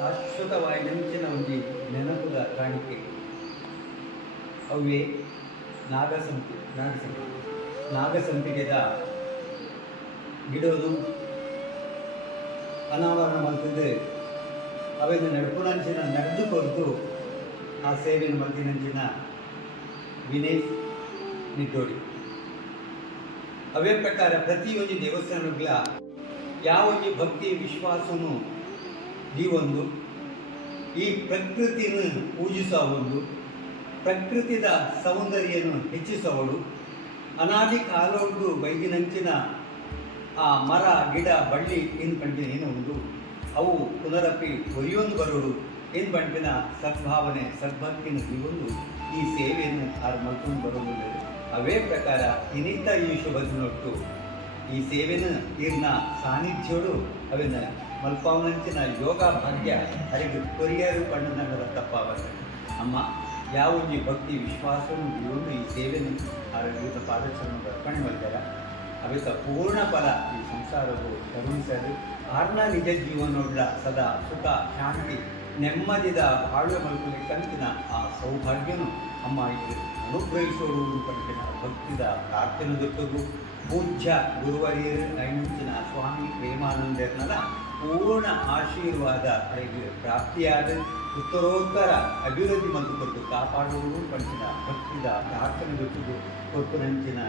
ಶಾಶ್ವತವಾಗಿ ನೆಂಚಿನ ಒಂದು ನೆನಪುದ ಕಾಣಿಕೆ ಅವೇ ನಾಗಸಂಪಿಗೆದ ಗಿಡೋದು ಅನಾವರಣ ಮಾಡ್ತಿದ್ದೆ ಅವೇನು ನಡ್ಕೊಂಡಂಚಿನ ನಡೆದು ಕೊಡ್ತು ಆ ಸೇವೆನ ಮಲ್ತಿನಂಚಿನ ವಿನೇಶ್ ನಿಟ್ಟೋಡಿ ಅವೇ ಪ್ರಕಾರ ಪ್ರತಿಯೊಂದು ದೇವಸ್ಥಾನಗಳ ಯಾವೊಂದು ಭಕ್ತಿ ವಿಶ್ವಾಸನು ಜೀವೊಂದು ಈ ಪ್ರಕೃತಿನ ಪೂಜಿಸುವೊಂದು ಪ್ರಕೃತಿದ ಸೌಂದರ್ಯನು ಹೆಚ್ಚಿಸುವಳು ಅನಾದಿ ಕಾಲೊಂದು ಬೈದಿನಂಚಿನ ಆ ಮರ ಗಿಡ ಬಳ್ಳಿ ಏನು ಕಂಟಿನ ಒಂದು ಅವು ಪುನರಪಿ ಹೊರಿಯೊಂದು ಬರೋಡು ಏನು ಬಂಟಿನ ಸದ್ಭಾವನೆ ಸದ್ಭಕ್ತಿನ ಜೀವೊಂದು ಈ ಸೇವೆಯನ್ನು ಆರು ಮಲ್ಕೊಂಡು ಬರೋದಿಲ್ಲ ಅವೇ ಪ್ರಕಾರ ಇನ್ನಿತ ಈ ಶುಭ ದಿನೊಟ್ಟು ಈ ಸೇವೆನ ಇರ್ನ ಸಾನ್ನಿಧ್ಯೋಡು ಅವಿನ ಮಲ್ಪಾವನಂಚಿನ ಯೋಗ ಭಾಗ್ಯ ಹರಿದು ಕೊರಿಯರು ಪಣ್ಣನಗರ ತಪ್ಪಾಗುತ್ತೆ ಅಮ್ಮ ಯಾವ ಒಂದು ಭಕ್ತಿ ವಿಶ್ವಾಸವನ್ನು ಜೀವನ ಈ ಸೇವೆಯನ್ನು ಆರೋಗ್ಯದ ಪಾದಚರಣ ಅರ್ಪಣೆ ಮಾಡ್ತಾರೆ ಅವಕ್ಕೆ ಪೂರ್ಣ ಫಲ ಈ ಸಂಸಾರವು ಕರುಣಿಸಲು ಆರ್ನ ನಿಜ ಜೀವನೋಡ್ಲ ಸದಾ ಸುಖ ಶಾಂತಿ ನೆಮ್ಮದಿದ ಬಾಳುವ ಮಲ್ಪಲಿ ಕಂತಿನ ಆ ಸೌಭಾಗ್ಯನು ಅಮ್ಮ ಇದು ಅನುಗ್ರಹಿಸೋರು ಕಂಟಿನ ಭಕ್ತಿದ ಪ್ರಾರ್ಥನೆ ದೊತ್ತದು ಪೂಜ್ಯ ಗುರುವರಿಯರು ಐಂಚಿನ ಸ್ವಾಮಿ ಪ್ರೇಮಾನಂದರ್ನದ ಪೂರ್ಣ ಆಶೀರ್ವಾದ ಅವರಿಗೆ ಪ್ರಾಪ್ತಿಯಾದ ಉತ್ತರೋತ್ತರ ಅಭಿವೃದ್ಧಿ ಮತ್ತು ಕೊಟ್ಟು ಕಾಪಾಡುವುದು ಕಂಟಿನ ಭಕ್ತಿದ ಪ್ರಾರ್ಥನೆ ದೊತ್ತದು ಕೊಟ್ಟು ನಂಚಿನ